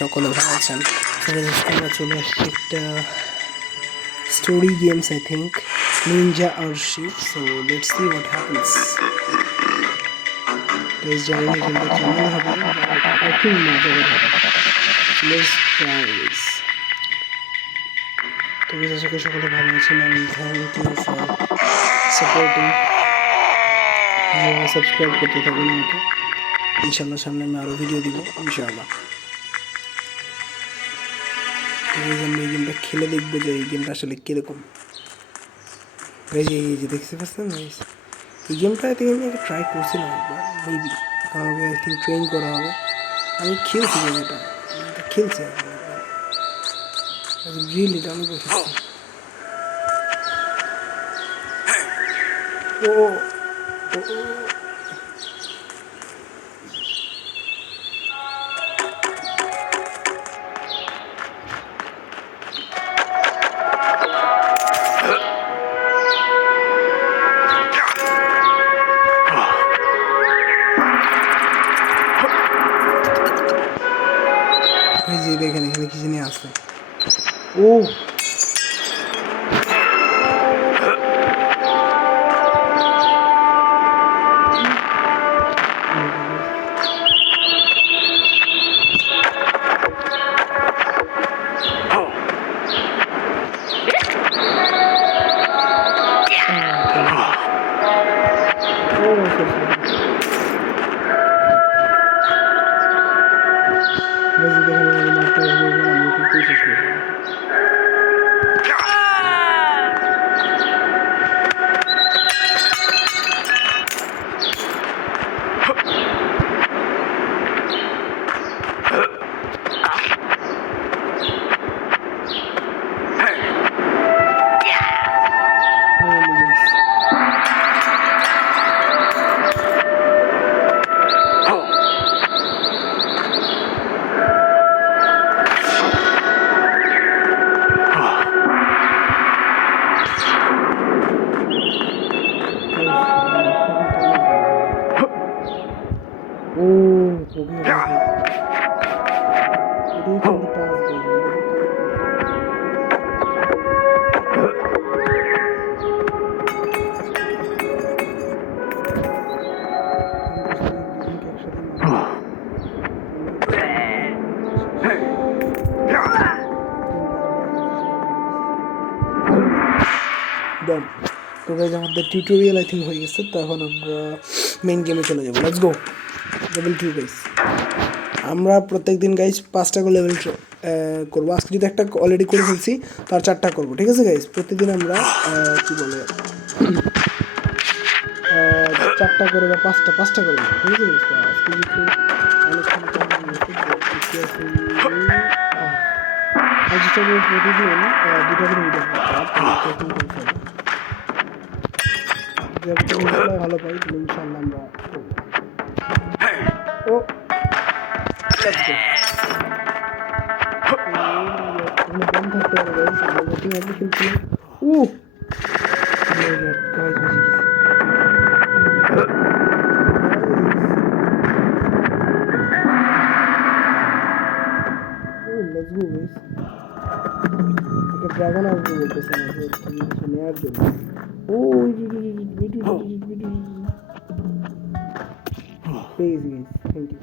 সকলে ভালো আছেন। আমরা চলে আসছি একটা story games, I think ninja Arashi. So let's see what happens. Guys জানি না গেমটা কেমন হবে, আই থিঙ্ক মজাদার হবে। Let's try this. তো গাইস আশা করি সকলে ভালো আছেন এবং thank you for supporting. Subscribe করতে থাকুন আমাকে, ইনশাল্লাহ সামনে আমি আরও ভিডিও দিব ইনশাআল্লাহ। আমরা এই গেমটা খেলে দেখবো যে এই গেমটা আসলে কীরকম। এই যে দেখতে পাচ্ছেন এই গেমটা আই থিঙ্ক আমি ট্রাই করছিলাম একবার, মেবি এখন আমাকে আই থিঙ্ক ট্রেন করা হবে। আমি খেলছি গেমটা, খেলছি রিয়েলি আমি বলছি। ও এই যে দেখেন এখানে কি জানি আছে। ও ডান। তো গাইজ আমাদের টিউটোরিয়াল আই থিঙ্ক হয়ে গেছে, তো এখন আমরা মেইন গেমে চলে যাবো। Let's go. লেভেল 2 গাইজ। আমরা প্রত্যেক দিন গাইজ 5টা করে লেভেল করবো। আজকে যদি একটা অলরেডি করে ফেলছি তার 4টা করবো, ঠিক আছে গাইজ? প্রত্যেকদিন আমরা কী বলে 4টা করে বা 5টা করবো, ঠিক আছে গাইজ? আজকে যেহেতু অনুষ্ঠান চেষ্টা করবো প্রতিদিন 2টা করে ভিডিও ভালো পাই, তাহলে ইনশাল্লাহ আমরা ও বন্ধ থাকতে পারে খেলছি। ও ড্রাগন আসবে বলতেছে আমাকে কিছু নেওয়ার জন্য। ও পেয়েছি, থ্যাংক ইউ।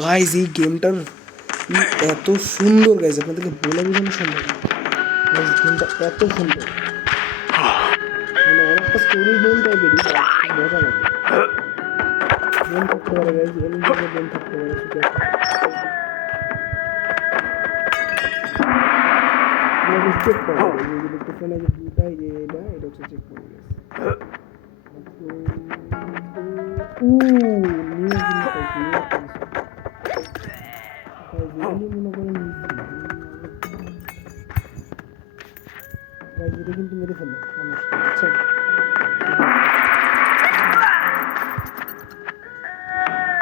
গাইজ এই গেমটার এত সুন্দর, গাইজ আপনাদেরকে বলে বোঝানো সম্ভব না। গেমটা এত সুন্দর, মানে অনেকটা স্টোরি গেম টাইপেরই, মজা লাগে। গেম থাকতে পারে গাইজ, এমন জায়গায় গেম থাকতে পারে সেটা চেক করা যায়। যে দেখতেছেন এই যে দুটাই, যে এটা হচ্ছে চেক করে গেছে। নিউ জিনিস পাইছি, মনে করেন এটা কিন্তু মেরে ফেলে মানুষকে, বুঝছেন?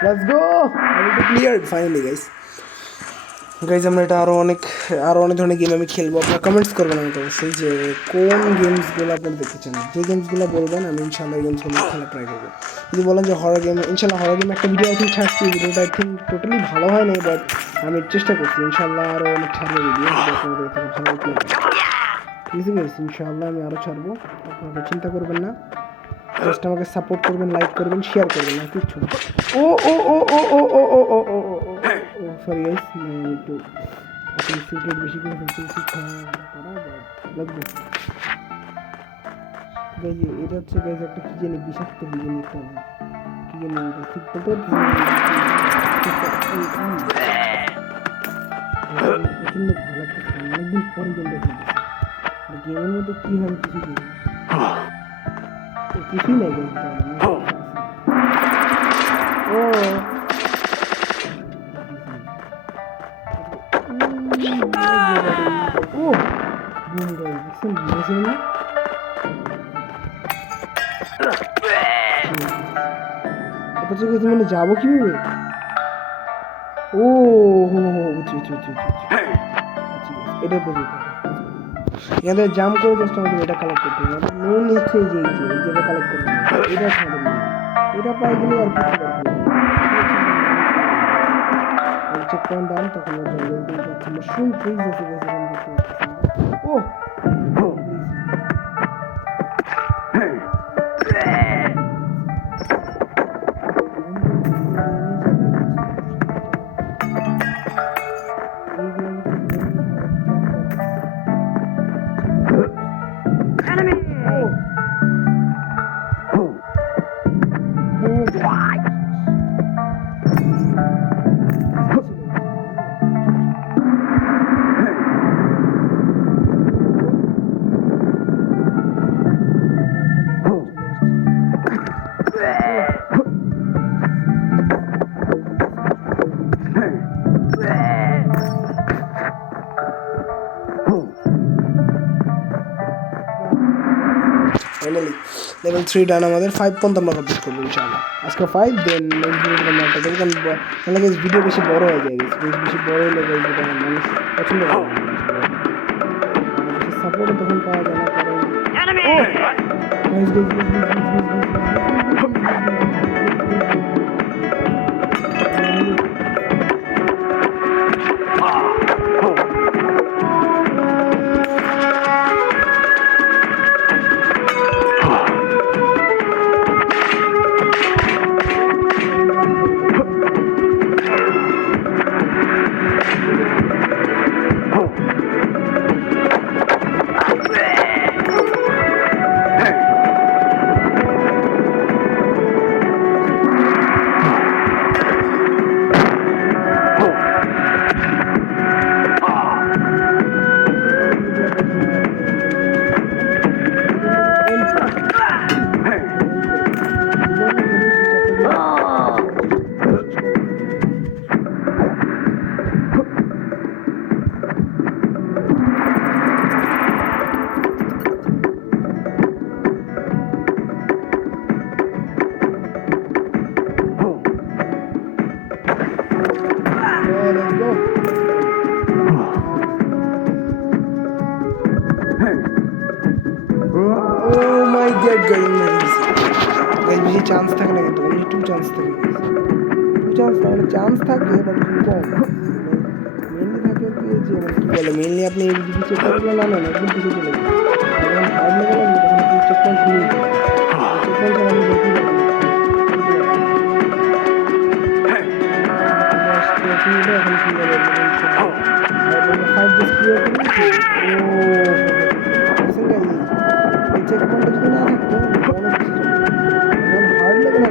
Let's go! I will be cleared finally, guys. Guys আমরা এটা আরও অনেক ধরনের গেম আমি খেলবো। আপনারা কমেন্টস করবেন আমাকে অবশ্যই যে কোন গেমসগুলো আপনারা দেখতে চান। যে গেমসগুলো বলবেন আমি ইনশাল্লাহ গেমসগুলো খেলা ট্রাই করবো। যদি বলেন যে হরর গেম, ইনশাল্লাহ হরর গেম একটা ভিডিও আই থিঙ্ক ছাড়ছি, ভিডিওটা আই থিঙ্ক টোটালি ভালো হয় নাই, বাট আমি চেষ্টা করছি ইনশাল্লাহ আরও অনেক ছাড়বো ভিডিও যদি আপনাদের থেকে ভালো রিপ্লাই পাই। ঠিক আছে গাইজ, ইনশাল্লাহ আমি আরও ছাড়বো, আপনারা চিন্তা করবেন না। জাস্ট আমাকে সাপোর্ট করবেন, লাইক করবেন, শেয়ার করবেন, না কিচ্ছু না। ও ও ও ও ও ও ও ও ও ও ও সরি গাইস, একটু আসলে সিগারেট বেশি করে ফেলছি, লাগবে গাইজ। এটা হচ্ছে গাইজ একটা কি জানি বিষাক্ত বিজানি, একটা কি জানি এটা ঠিক বলতে প্রচণ্ড ভালো লাগতেছে, অনেকদিন পরে গেমটা খেলতেছি। গেমের মধ্যে কি হয় কিছু কি কিছুই নাই গাইজ। ও ও বুম গাইজ, দেখছেন বুঝেছেন না? অথচ গাইজ মানে যাবো কিভাবে? ও হো হো, বুঝছি বুঝছি বুঝছি বুঝছি, এটা বুঝতে এখানে জাম্প করে জাস্ট আমাদের এটা কালেক্ট করতে হবে। মেন হচ্ছে এই যে যেটা কালেক্ট করতে হবে, এটা আমাদের মেন। এটা পাই গেলে আর কিছু দরকার নেই। চেক পয়েন্ট দাম তখন জঙ্গল দিয়ে যাচ্ছে, মাশরুম ট্রিজ আছে গেছে ও ফাইনালি লেভেল 3 ডান। আমাদের 5 পর্যন্ত আমরা কমপ্লিট করবো ইনশাআল্লাহ। আজকে 5, দেন নেক্সট ভিডিওতে আমরা একটা দেবো, কারণ মানে ভিডিও বেশি বড় হয়ে যায়, বেশি বড় হলে যেটা মানুষ পছন্দ করে না, বেশি সাপোর্টও তখন পাওয়া যায় না, কারণ বেশি চান্স থাকে না, কিন্তু অনলি 2 চান্স থাকে, 2 চান্স মানে চান্স থাকে বাট কম। মেনলি থাকে কি যে কি বলে, মেনলি আপনি যদি চেক পয়েন্টগুলো না নেন একদম পিছিয়ে চলে যাবেন। যখন হার্ড লেভেল আসবে তখন আপনি চেক পয়েন্ট খুলে দিতে চেক পয়েন্ট ছাড়া আপনি যেতেই পারবেন না। এখন ক্লিয়ার হয়ে যাবে ইনশাআল্লাহ। আর 5 জাস্ট ক্লিয়ার করে দিচ্ছি। এই চেক পয়েন্টটা যদি না থাকতো অনেক কিছু চলে যেত। হার্ড লেভেল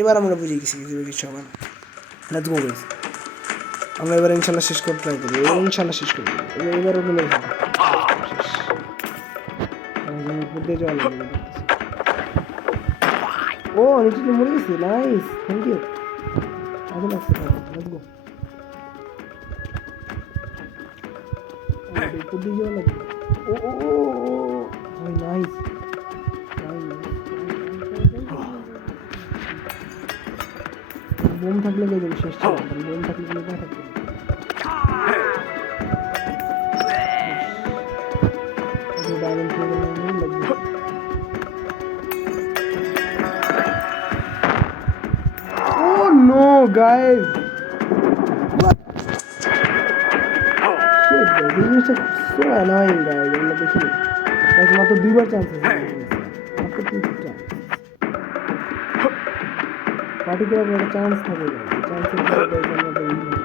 এবার আমরা বুঝে গেছি কিছু আমার। লেটস গো গাইস, আমরা এবার ইনশাআল্লাহ শেষ করতে ট্রাই করবো, এবার ইনশাআল্লাহ শেষ করবো। এবারও কিন্তু শেষ উপর দিয়ে যাওয়া লাগবে। ও নিচে তো মরে গেছি, নাইস, থ্যাংক ইউ। আগে লাগছে, লেটস গো। উপর দিয়ে যাওয়া লাগবে। ও ও ও ভাই নাইস, বোম থাকলে গাইজ আমি শেষ ছিল, বোম থাকলে কোনো উপায় থাকবে না। ডায়মন্ড লাগবে। Oh no, guys! What? Shit, guys, this is so annoying, guys. I'm not sure. Guys, মাত্র দুইবার চান্স আছে, মাত্র 2 চান্স। পার্টিকুলার একটা চান্স থাকে, চান্সের পরে গাইজ আমরা তো উইন হই।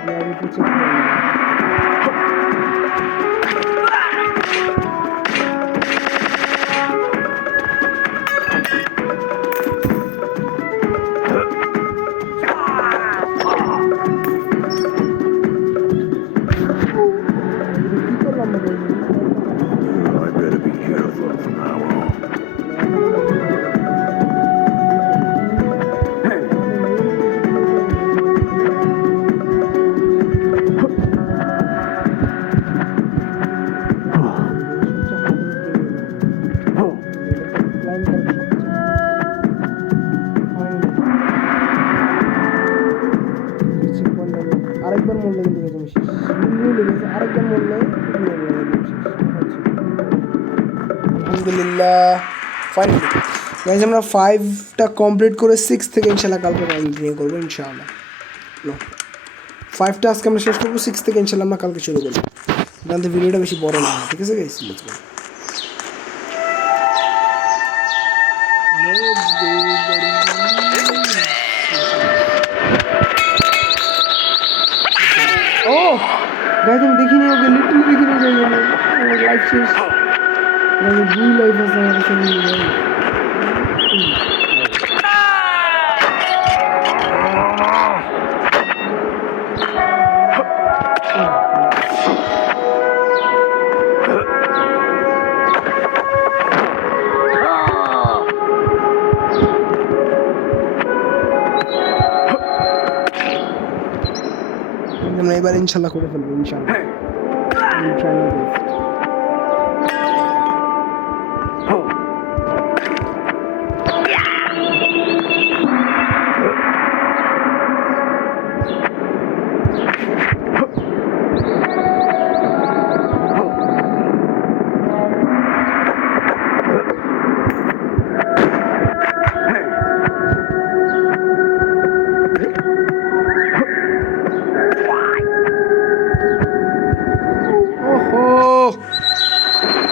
আমরা আগে পিছিয়ে I better be careful from now on. আরেকবার মরলে কিন্তু গেছে আমি শেষ, আরেকবার মরলে আলহামদুলিল্লাহ ফাইনালি গাইজ আমরা 5টা কমপ্লিট করে 6 থেকে ইনশাল্লাহ কালকে কন্টিনিউ করবো ইনশাআল্লাহ। 5টা আজকে আমরা শেষ করবো, 6 থেকে ইনশাল্লাহ আমরা কালকে শুরু করবো, জানতে ভিডিওটা বেশি বড় না, ঠিক আছে গাইজ? ও গাইজ আমি দেখিনি, ওকে লিটারলি দেখিনি গাইজ, আমার লাইফ শেষ, গাইজ 2 লাইফ আছে আমার সামনে গাইজ। আমরা এবার ইনশাল্লাহ করে ফেলবো ইনশাল্লাহ।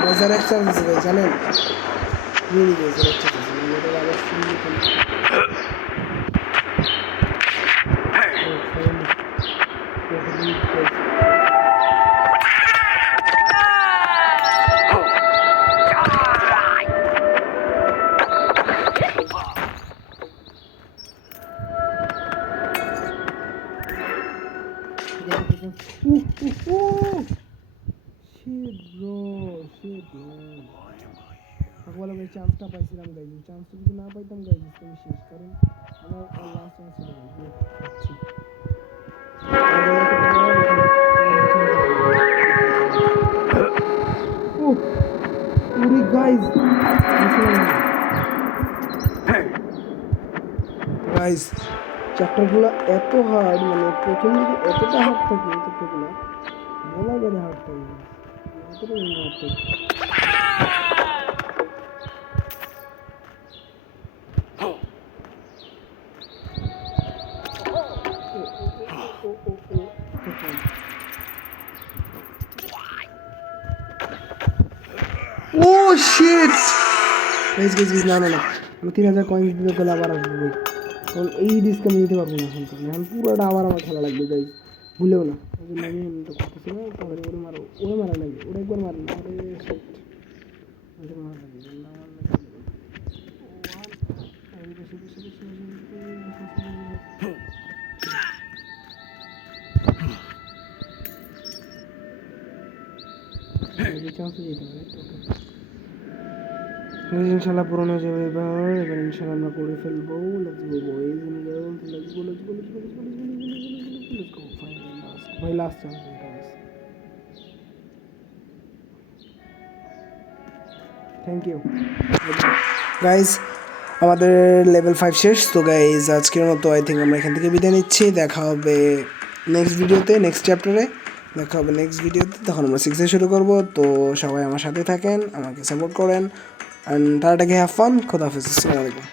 Resurrection is guys, জানেন? Really guys, resurrection is আমাদের আবার শুনলি কেন? সকালবেলা ভাই চান্সটা পাইছিলাম গাইজ, চান্সটা যদি না পাইতাম গাইজ আমি শেষ, কারণ আমার লাস্ট চান্স ছিল গাইজ। চ্যাপ্টারগুলো এত হার্ড, মানে প্রথম দিকে এতটা হার্ড থাকে চ্যাপ্টারগুলো, বলা বেড়ে হার্ড থাকে, এতটা হার্ড থাকে। ও শিট গাইজ গাইজ গাইজ, না না না, আমি 3000 কয়েন দিতে গেলে আবার আসবো ভাই, কারণ এই রিস্ক আমি নিতে পারবো না এখন পুরোটা আবার আমার খেলা লাগবে গাইজ, ভুলেও না। ওই জন্য আমি করতেছি না, তাহলে ওরে মারো, ওরে মারা লাগবে, ওরা একবার মারেন, আরে শিট ওরে মারা লাগবে, ইনশাল্লাহ পূরণ হয়ে যাবে এবার ইনশাল্লাহ আমরা করে ফেলবো। ভাই last chance thank you guys. আমাদের লেভেল 5 শেষ। তো গাইজ আজকের মতো আই থিঙ্ক আমরা এখান থেকে বিদায় নিচ্ছি। দেখা হবে নেক্সট ভিডিওতে, নেক্সট চ্যাপ্টারে দেখা হবে নেক্সট ভিডিওতে। তখন আমরা 6 শুরু করবো। তো সবাই আমার সাথে থাকেন, আমাকে সাপোর্ট করেন, অ্যান্ড টাটাকে হ্যাভ ফান। খোদা হাফেজ, আসসালামু আলাইকুম।